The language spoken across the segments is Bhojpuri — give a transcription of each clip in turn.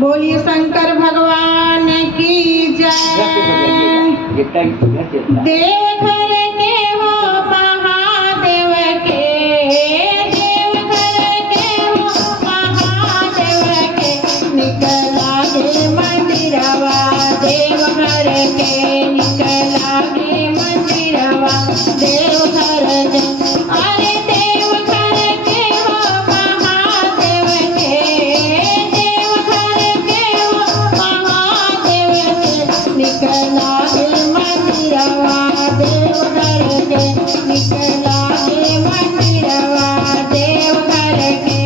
बोलिए शंकर भगवान की जय। देवघर के हो महादेव के, देवघर के हो महादेव के, निकला गे मंदिरवा देवघर के, निकला गे मंदिरवा देवघर के। अरे देवघर के हो महादेव के, देवघर के हो महादेव के, निकला गे मंदिरवा देवघर के, निकला गे मंदिरवा देवघर के।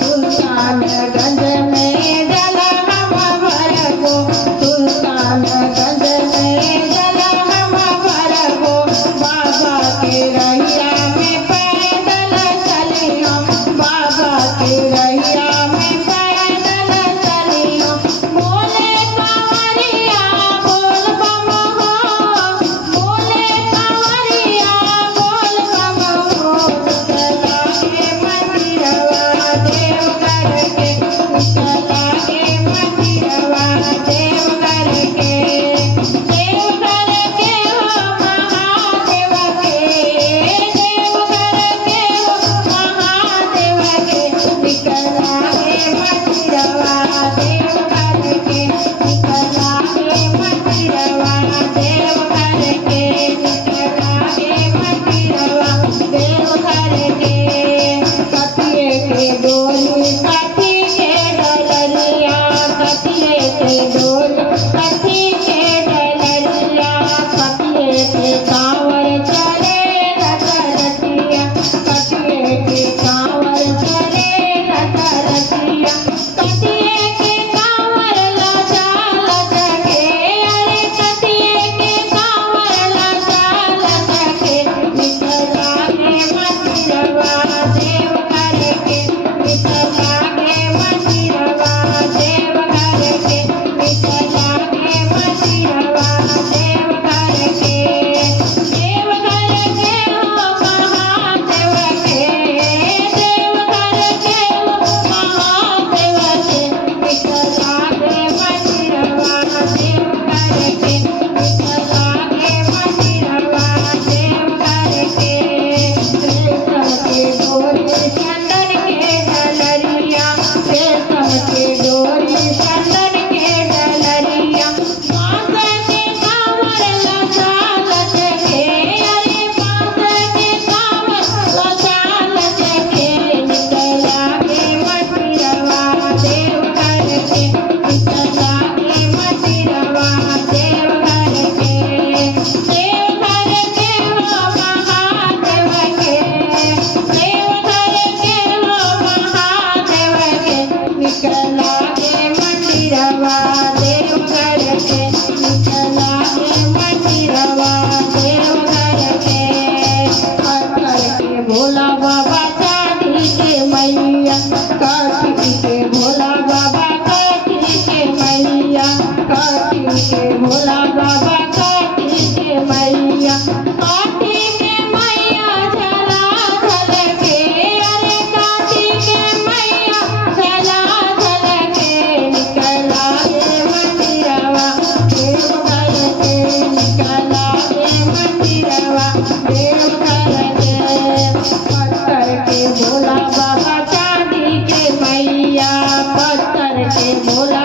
सुल्तानगंज में जल हम भरबो, सुल्तानगंज में जल हम भरबो, बाबा के रहिया में पैदल चली हम, बाबा के रहिया में पैदल चली हम। बोले कांवरिया बोल बम हो, बोले कांवरिया बोल बम हो, निकला गे मंदिरवा देवघर के, निकला गे मंदिरवा देवघर के। देवघर के हो महादेव के, देवघर के हो महादेव के, निकला गे मंदिरवा देवघर के, निकला गे मंदिरवा देवघर के, निकला गे मंदिरवा देवघर के। कथिए के डोली कथी के डलरिया, कथिए के डोली कथी के डलरिया, कथिए के कांवर चले रटरटिया, कथिए के कांवर चले रटरटिया, कथिए के कांवर लजा लटके, अरे कथिए के कांवर लजा लटके, निकला गे मंदिरवा देवघर के, निकला गे मंदिरवा देवघर के, निकला गे मंदिरवा देवघर के। देवघर के हो महादेव के, देवघर के हो महादेव के, निकला गे मंदिरवा देवघर के, निकला गे मंदिरवा देवघर के। रेशम के डोरी चंदन के डलरिया, रेशम के डोरी चंदन के डलरिया, बांस के कांवर लजा लटके, अरे बांस के कांवर लजा लटके, निकला गे मंदिरवा देवघर के, निकला गे मंदिरवा देवघर के। देवघर के हो महादेव के, देवघर के हो महादेव के, निकला गे मंदिरवा देवघर के, निकला गे मंदिरवा देवघर के। पत्थर के भोला बाबा चांदी के मैया, काठी के भोला बाबा काठी के मैया, काठी के भोला बाबा काठी के मैया, काठी के मैया झला झलके, अरे काठी के मैया झला झलके, निकला गे मंदिरवा देवघर के, निकला गे मंदिरवा देवघर के। पत्थर के भोला बाबा चांदी के मैया, पत्थर के भोला